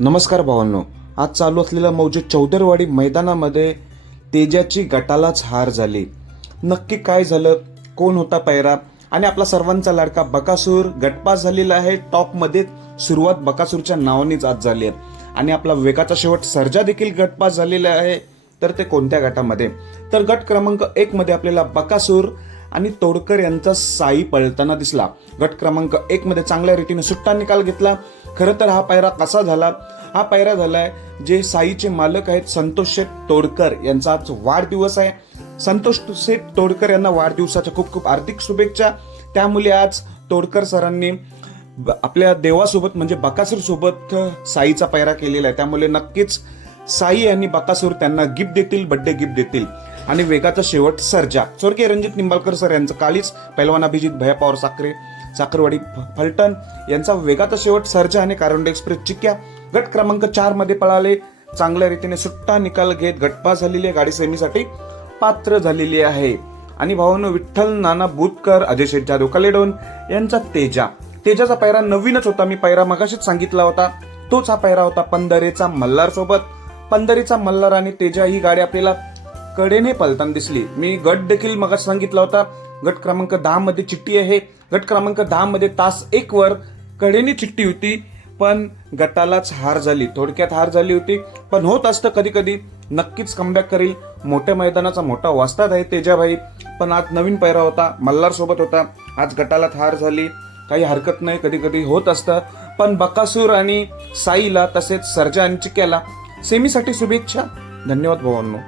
नमस्कार भावांनो. आज चालू असलेल्या मौजे चौदरवाडी मैदानामध्ये तेजाची गटालाच हार झाली. नक्की काय झालं? कोण होता पैरा? आणि आपला सर्वांचा लाडका बकासूर गटपास झालेला आहे. टॉपमध्ये सुरुवात बकासूरच्या नावानेच आज झाली आहे. आणि आपला वेगाचा शेवट सर्जा देखील गटपास झालेला आहे. तर ते कोणत्या गटामध्ये? तर गट क्रमांक एकमध्ये आपल्याला बकासूर आणि तोडकर यांचा साई पळताना दिसला. गट क्रमांक एक मध्ये चांगल्या रीतीने सुट्टा निकाल घेतला. खरं तर हा पायरा कसा झाला? हा पायरा झालाय जे साईचे मालक आहेत संतोष शेठ तोडकर यांचा आज वाढदिवस आहे. संतोष शेठ तोडकर यांना वाढदिवसाच्या खूप खूप हार्दिक शुभेच्छा. त्यामुळे आज तोडकर सरांनी ब- आपल्या देवासोबत म्हणजे बकासूर सोबत साईचा पायरा केलेला आहे. त्यामुळे नक्कीच साई आणि बकासूर त्यांना गिफ्ट देतील बड्डे गिफ्ट देतील. आणि वेगाचा शेवट सर्जा. स्वर्गीय रणजित निंबाळकर सर यांचं कालीच पैलवान अभिजित भया पवार साखरे साखरवाडी फलटण यांचा वेगाचा शेवट सर्जा आणि कारोंडे एक्सप्रेस चिक्या. गट क्रमांक चारमध्ये पळाले. चांगल्या रीतीने सुट्टा निकाल घेत गटपास झालेली आहे. गाडी सेमीसाठी पात्र झालेली आहे. आणि भावानं विठ्ठल नाना बुतकर अजय शेठ जाधव कलेडोन यांचा तेजा. तेजाचा पायरा नवीनच होता. मी पायरा मगाशीच सांगितला होता. तोच हा पायरा होता पंधरेचा मल्हार सोबत पंधरेचा मल्हार आणि तेजा ही गाडी आपल्याला कडेने पलताना दिसली. मी गट देखील मग सांगितला होता गट क्रमांक दहा मध्ये चिठ्ठी आहे. गट क्रमांक दहा मध्ये तास एक वर कडेने चिठ्ठी होती पण गटालाच हार झाली. थोडक्यात हार झाली होती पण होत असतं कधी कधी नक्कीच कमबॅक करील. मोठ्या मैदानाचा मोठा वास्ताद आहे तेजाभाई पण आज नवीन पैरा होता मल्हार सोबत होता. आज गटाला हार झाली काही हरकत नाही कधी कधी होत असतं. पण बकासूर आणि साईला तसेच सर्जा आणि चिक्याला सेमीसाठी शुभेच्छा. धन्यवाद भावांनो.